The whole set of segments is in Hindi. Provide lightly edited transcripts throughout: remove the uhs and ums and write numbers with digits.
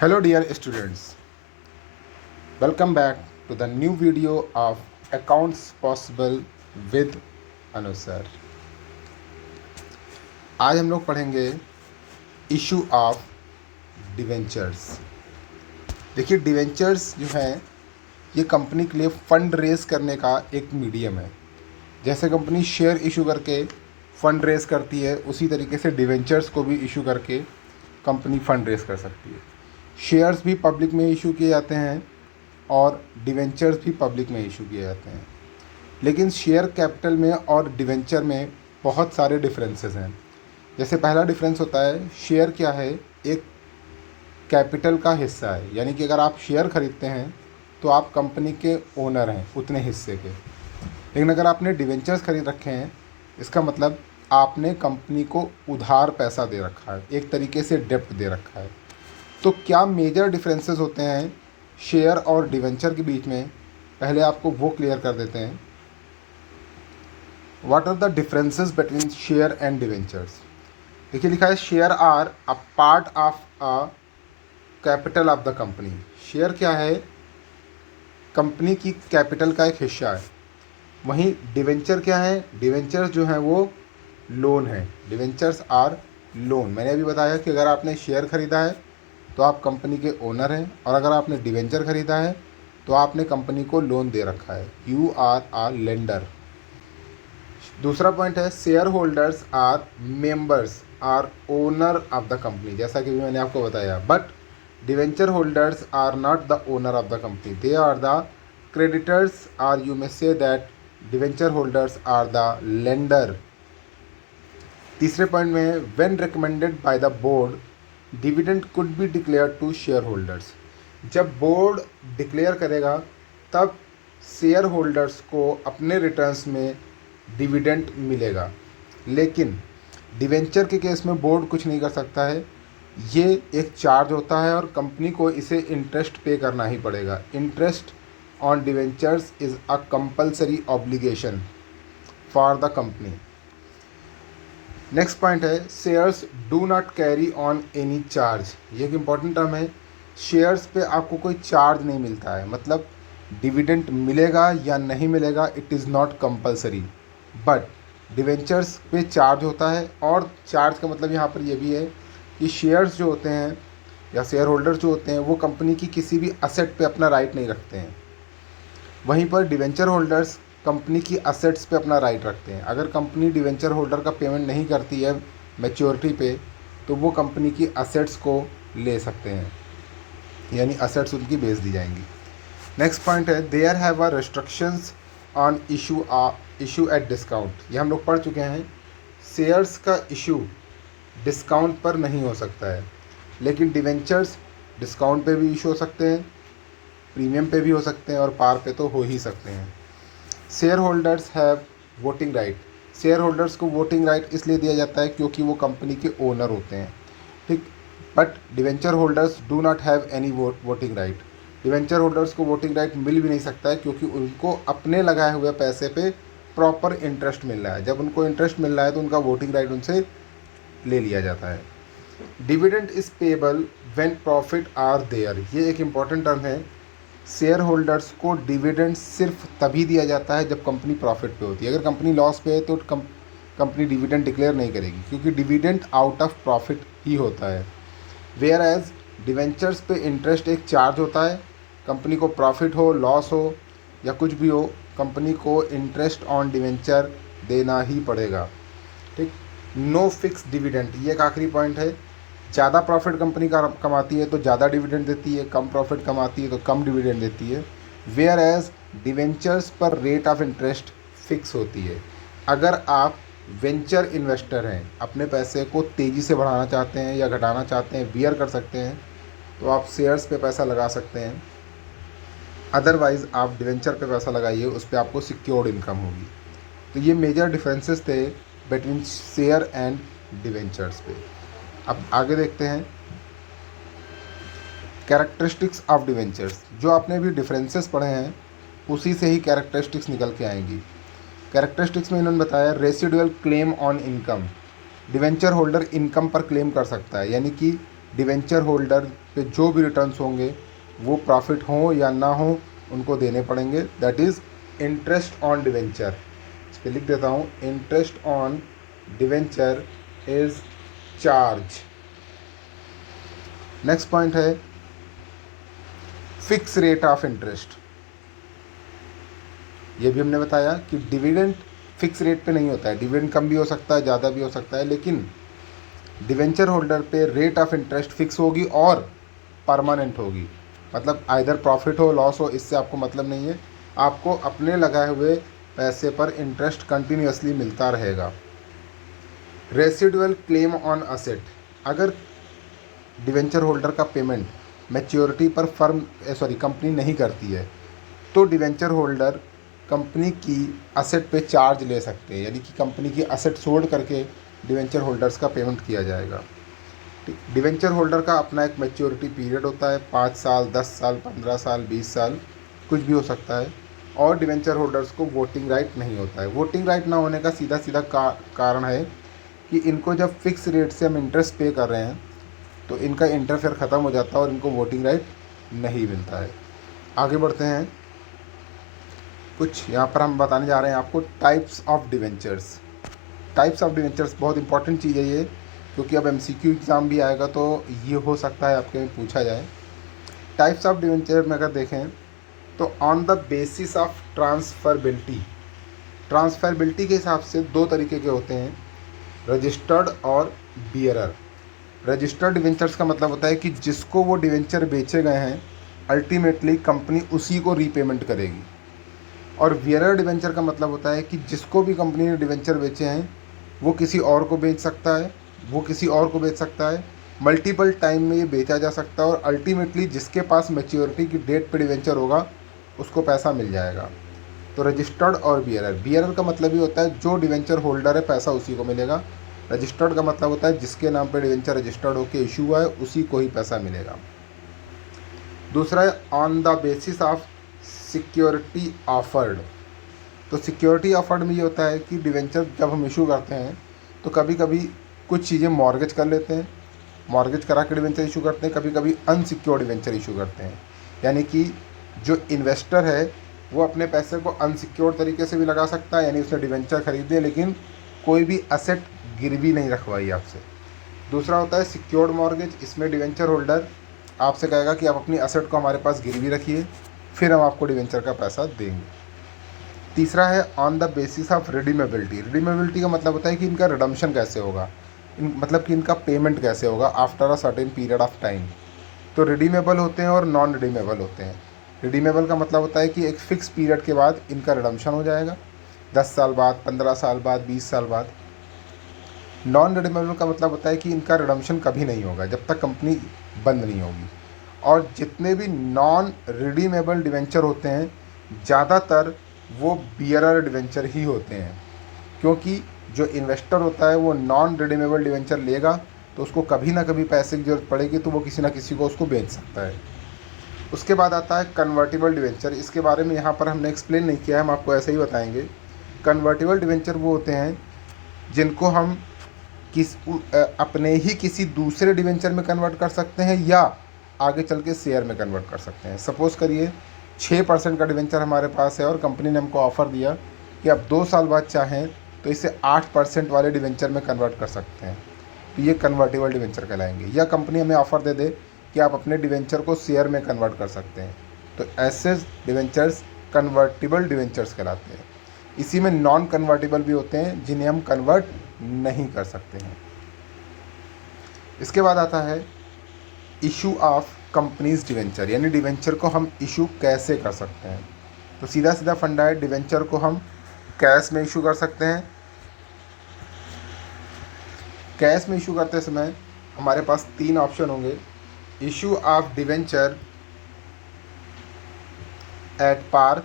Hello dear students, welcome back to the new video of Accounts Possible with Anu sir. आज हम लोग पढ़ेंगे इशू ऑफ डिवेंचर्स। देखिए डिवेंचर्स जो हैं ये कंपनी के लिए फ़ंड रेज करने का एक मीडियम है। जैसे कंपनी शेयर इशू करके फ़ंड रेज करती है उसी तरीके से डिवेंचर्स को भी इशू करके कंपनी फ़ंड रेज कर सकती है। शेयर्स भी पब्लिक में इशू किए जाते हैं और डिवेंचर्स भी पब्लिक में इशू किए जाते हैं, लेकिन शेयर कैपिटल में और डिवेंचर में बहुत सारे डिफरेंसेस हैं। जैसे पहला डिफरेंस होता है, शेयर क्या है, एक कैपिटल का हिस्सा है, यानी कि अगर आप शेयर खरीदते हैं तो आप कंपनी के ओनर हैं उतने हिस्से के। लेकिन अगर आपने डिवेंचर्स खरीद रखे हैं इसका मतलब आपने कंपनी को उधार पैसा दे रखा है, एक तरीके से डेप्ट दे रखा है। तो क्या मेजर डिफरेंसेस होते हैं शेयर और डिवेंचर के बीच में, पहले आपको वो क्लियर कर देते हैं। What are the differences between share and debentures. देखिए लिखा है share are a part of a capital of the company. Share क्या है, कंपनी की कैपिटल का एक हिस्सा है। वहीं डिवेंचर क्या है, डिवेंचर्स जो हैं वो लोन है। Debentures are loan. मैंने अभी बताया कि अगर आपने शेयर खरीदा है तो आप कंपनी के ओनर हैं, और अगर आपने डिवेंचर खरीदा है तो आपने कंपनी को लोन दे रखा है, यू आर आ लेंडर। दूसरा पॉइंट है shareholders are members are owner of the company, जैसा कि भी मैंने आपको बताया। But debenture holders are not the owner of the company, they are the creditors, are you may say that debenture holders are the lender. तीसरे पॉइंट में when recommended by the board dividend could be declare to shareholders. जब बोर्ड डिक्लेयर करेगा तब शेयर होल्डर्स को अपने रिटर्न्स में डिविडेंड मिलेगा। लेकिन डिवेंचर के केस में बोर्ड कुछ नहीं कर सकता है, ये एक चार्ज होता है और कंपनी को इसे इंटरेस्ट पे करना ही पड़ेगा। Interest on debentures is a compulsory obligation for the company. Next point है shares do not carry on any charge. ये एक इम्पॉर्टेंट टर्म है। शेयर्स पे आपको कोई चार्ज नहीं मिलता है, मतलब डिविडेंड मिलेगा या नहीं मिलेगा, it is not compulsory. But debentures पे चार्ज होता है, और चार्ज का मतलब यहाँ पर ये भी है कि शेयर्स जो होते हैं या शेयर होल्डर्स जो होते हैं वो कंपनी की किसी भी असेट पे अपना राइट नहीं रखते हैं। वहीं पर डिवेंचर होल्डर्स कंपनी की असेट्स पे अपना राइट रखते हैं। अगर कंपनी डिवेंचर होल्डर का पेमेंट नहीं करती है मैच्योरिटी पे तो वो कंपनी की असेट्स को ले सकते हैं, यानी असेट्स उनकी बेच दी जाएंगी। नेक्स्ट पॉइंट है there have a restrictions on issue at discount. ये हम लोग पढ़ चुके हैं। शेयर्स का इशू डिस्काउंट पर नहीं हो सकता है, लेकिन डिवेंचर्स डिस्काउंट पे भी इशू हो सकते हैं, प्रीमियम पे भी हो सकते हैं और पार पे तो हो ही सकते हैं। Share holders have voting right. Share holders को वोटिंग राइट इसलिए दिया जाता है क्योंकि वो कंपनी के ओनर होते हैं, ठीक। But debenture holders do not have any voting right. Debenture holders को वोटिंग राइट मिल भी नहीं सकता है क्योंकि उनको अपने लगाए हुए पैसे पे प्रॉपर इंटरेस्ट मिल रहा है। जब उनको इंटरेस्ट मिल रहा है तो उनका वोटिंग राइट उनसे ले लिया जाता है। Dividend is payable when profit are there. ये एक इम्पॉर्टेंट टर्म है। शेयर होल्डर्स को डिविडेंड सिर्फ तभी दिया जाता है जब कंपनी प्रॉफिट पे होती है। अगर कंपनी लॉस पे है तो कंपनी डिविडेंड डिक्लेयर नहीं करेगी, क्योंकि डिविडेंड आउट ऑफ प्रॉफिट ही होता है। वेयर एज डिवेंचर्स पे इंटरेस्ट एक चार्ज होता है। कंपनी को प्रॉफिट हो, लॉस हो या कुछ भी हो, कंपनी को इंटरेस्ट ऑन डिवेंचर देना ही पड़ेगा, ठीक। नो फिक्स डिविडेंड, ये एक आखिरी पॉइंट है। ज़्यादा प्रॉफिट कंपनी का कमाती है तो ज़्यादा डिविडेंड देती है, कम प्रॉफिट कमाती है तो कम डिविडेंड देती है। वेयर एज डिवेंचर्स पर रेट ऑफ इंटरेस्ट फिक्स होती है। अगर आप वेंचर इन्वेस्टर हैं, अपने पैसे को तेज़ी से बढ़ाना चाहते हैं या घटाना चाहते हैं, बियर कर सकते हैं, तो आप शेयर्स पे पैसा लगा सकते हैं। अदरवाइज़ आप डिवेंचर पे पैसा लगाइए, उस पर आपको सिक्योर्ड इनकम होगी। तो ये मेजर डिफरेंसेस थे बिटवीन शेयर एंड डिवेंचर्स पे। अब आगे देखते हैं कैरेक्टरिस्टिक्स ऑफ डिवेंचर्स। जो आपने अभी डिफरेंसेस पढ़े हैं उसी से ही कैरेक्टरिस्टिक्स निकल के आएंगी। कैरेक्टरिस्टिक्स में इन्होंने बताया residual claim on income. Debenture holder income पर क्लेम कर सकता है, यानी कि डिवेंचर होल्डर पे जो भी रिटर्न्स होंगे वो प्रॉफिट हो या ना हो उनको देने पड़ेंगे, that is interest on debenture. इस पर लिख देता हूँ, interest on debenture is charge. Next point है फिक्स रेट ऑफ इंटरेस्ट। ये भी हमने बताया कि डिविडेंड फिक्स रेट पे नहीं होता है, डिविडेंड कम भी हो सकता है, ज़्यादा भी हो सकता है, लेकिन डिवेंचर होल्डर पे रेट ऑफ इंटरेस्ट फिक्स होगी और परमानेंट होगी। मतलब आइदर प्रॉफिट हो लॉस हो, इससे आपको मतलब नहीं है, आपको अपने लगाए हुए पैसे पर इंटरेस्ट कंटिन्यूसली मिलता रहेगा। रेसिडुअल क्लेम ऑन असेट, अगर डिवेंचर होल्डर का पेमेंट मैच्योरिटी पर कंपनी नहीं करती है तो डिवेंचर होल्डर कंपनी की असेट पे चार्ज ले सकते हैं, यानी कि कंपनी की असेट सोल्ड करके डिवेंचर होल्डर्स का पेमेंट किया जाएगा। डिवेंचर होल्डर का अपना एक मैच्योरिटी पीरियड होता है, 5 साल, 10 साल, 15 साल, 20 साल, कुछ भी हो सकता है। और डिवेंचर होल्डर्स को वोटिंग राइट नहीं होता है। वोटिंग राइट ना होने का सीधा सीधा कारण है कि इनको जब फिक्स रेट से हम इंटरेस्ट पे कर रहे हैं तो इनका इंटरफेयर ख़त्म हो जाता है और इनको वोटिंग राइट नहीं मिलता है। आगे बढ़ते हैं, कुछ यहाँ पर हम बताने जा रहे हैं आपको types of debentures. Types of debentures बहुत इंपॉर्टेंट चीज़ है ये, क्योंकि अब एमसीक्यू एग्ज़ाम भी आएगा तो ये हो सकता है आपके में पूछा जाए। टाइप्स ऑफ डिवेंचर में अगर देखें तो on the basis of transferability, transferability के हिसाब से दो तरीके के होते हैं, रजिस्टर्ड और बियरर। रजिस्टर्ड डिवेंचर्स का मतलब होता है कि जिसको वो डिवेंचर बेचे गए हैं अल्टीमेटली कंपनी उसी को रीपेमेंट करेगी। और बियरर डिवेंचर का मतलब होता है कि जिसको भी कंपनी ने डिवेंचर बेचे हैं वो किसी और को बेच सकता है, वो किसी और को बेच सकता है, मल्टीपल टाइम में ये बेचा जा सकता है और अल्टीमेटली जिसके पास मैच्योरिटी की डेट पे डिवेंचर होगा उसको पैसा मिल जाएगा। तो रजिस्टर्ड और बियरर, बियरर का मतलब ही होता है जो डिवेंचर होल्डर है पैसा उसी को मिलेगा। रजिस्टर्ड का मतलब होता है जिसके नाम पे डिवेंचर रजिस्टर्ड होकर इशू हुआ है उसी को ही पैसा मिलेगा। दूसरा है on the basis of security offered. तो सिक्योरिटी ऑफर्ड में ये होता है कि डिवेंचर जब हम इशू करते हैं तो कभी कभी कुछ चीज़ें मॉर्गेज कर लेते हैं, मॉर्गेज करा के डिवेंचर इशू करते हैं, कभी कभी अनसिक्योर्ड डिवेंचर इशू करते हैं। यानी कि जो इन्वेस्टर है वो अपने पैसे को अनसिक्योर्ड तरीके से भी लगा सकता है, यानी उसने डिवेंचर खरीदे लेकिन कोई भी असेट गिरवी नहीं रखवाई आपसे। दूसरा होता है सिक्योर्ड मॉर्गेज, इसमें डिवेंचर होल्डर आपसे कहेगा कि आप अपनी असेट को हमारे पास गिरवी रखिए फिर हम आपको डिवेंचर का पैसा देंगे। तीसरा है ऑन द बेसिस ऑफ रिडीमेबिलिटी। रिडीमेबिलिटी का मतलब होता है कि इनका रिडम्पशन कैसे होगा, मतलब कि इनका पेमेंट कैसे होगा after a certain period of time. तो रिडीमेबल होते हैं और नॉन रिडीमेबल होते हैं। रिडीमेबल का मतलब होता है कि एक फ़िक्स पीरियड के बाद इनका रिडम्पशन हो जाएगा, 10 साल बाद, 15 साल बाद, 20 साल बाद। नॉन रिडीमेबल का मतलब होता है कि इनका रिडम्पशन कभी नहीं होगा जब तक कंपनी बंद नहीं होगी। और जितने भी नॉन रिडीमेबल डिवेंचर होते हैं ज़्यादातर वो बियरर डिवेंचर ही होते हैं, क्योंकि जो इन्वेस्टर होता है वो नॉन रिडीमेबल डिवेंचर लेगा तो उसको कभी ना कभी पैसे की ज़रूरत पड़ेगी तो वो किसी ना किसी को उसको बेच सकता है। उसके बाद आता है कन्वर्टिबल डिवेंचर। इसके बारे में यहाँ पर हमने एक्सप्लेन नहीं किया है, हम आपको ऐसे ही बताएंगे। कन्वर्टिबल डिवेंचर वो होते हैं जिनको हम अपने ही किसी दूसरे डिवेंचर में कन्वर्ट कर सकते हैं या आगे चल के शेयर में कन्वर्ट कर सकते हैं। सपोज़ करिए 6% का डिवेंचर हमारे पास है और कंपनी ने हमको ऑफ़र दिया कि आप 2 साल बाद चाहें तो इसे 8% वाले डिवेंचर में कन्वर्ट कर सकते हैं, तो ये कन्वर्टिबल डिवेंचर कहलाएंगे। या कंपनी हमें ऑफ़र दे दे कि आप अपने डिवेंचर को शेयर में कन्वर्ट कर सकते हैं, तो ऐसे डिवेंचर्स कन्वर्टिबल डिवेंचर्स कहलाते हैं। इसी में नॉन कन्वर्टिबल भी होते हैं जिन्हें हम कन्वर्ट नहीं कर सकते हैं। इसके बाद आता है इशू ऑफ कंपनीज डिवेंचर, यानी डिवेंचर को हम इशू कैसे कर सकते हैं। तो सीधा सीधा फंडा है, डिवेंचर को हम कैश में इशू कर सकते हैं। कैश में इशू करते समय हमारे पास 3 ऑप्शन होंगे। Issue of debenture at par,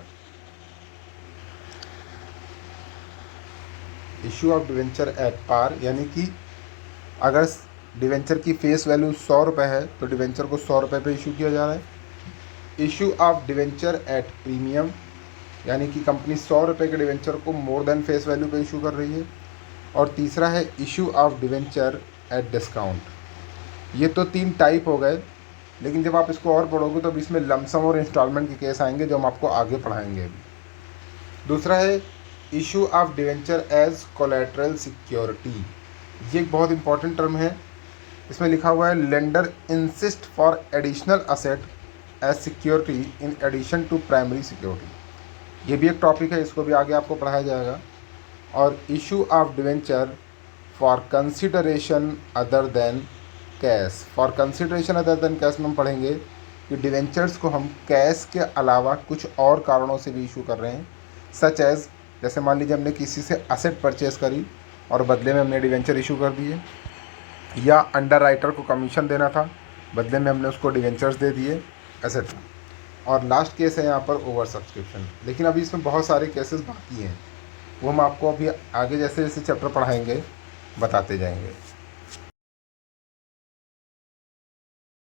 issue of debenture at par यानी कि अगर डिवेंचर की फेस वैल्यू 100 रुपये है तो डिवेंचर को 100 रुपये पे इशू किया जा रहा है। Issue of debenture at premium, यानी कि कंपनी 100 रुपये के डिवेंचर को मोर देन फेस वैल्यू पे इशू कर रही है। और तीसरा है issue of debenture eight discount, ये तो 3 टाइप हो गए, लेकिन जब आप इसको और पढ़ोगे तो अब इसमें लमसम और इंस्टॉलमेंट के केस आएंगे जो हम आपको आगे पढ़ाएंगे अभी। दूसरा है issue of debenture as collateral security. ये एक बहुत इंपॉर्टेंट टर्म है। इसमें लिखा हुआ है lender insist for additional asset as security in addition to primary security. ये भी एक टॉपिक है, इसको भी आगे आपको पढ़ाया जाएगा। और issue of debenture for consideration other than cash. For consideration other than cash में हम पढ़ेंगे कि डिवेंचर्स को हम कैश के अलावा कुछ और कारणों से भी इशू कर रहे हैं, सच एज जैसे मान लीजिए हमने किसी से असेट परचेज करी और बदले में हमने डिवेंचर इशू कर दिए, या अंडर राइटर को कमीशन देना था, बदले में हमने उसको डिवेंचर्स दे दिए, एसेट्रा। और लास्ट केस है यहाँ पर ओवर सब्सक्रिप्शन। लेकिन अभी इसमें बहुत सारे केसेस बाकी हैं, वो हम आपको अभी आगे जैसे जैसे चैप्टर पढ़ाएंगे बताते जाएंगे।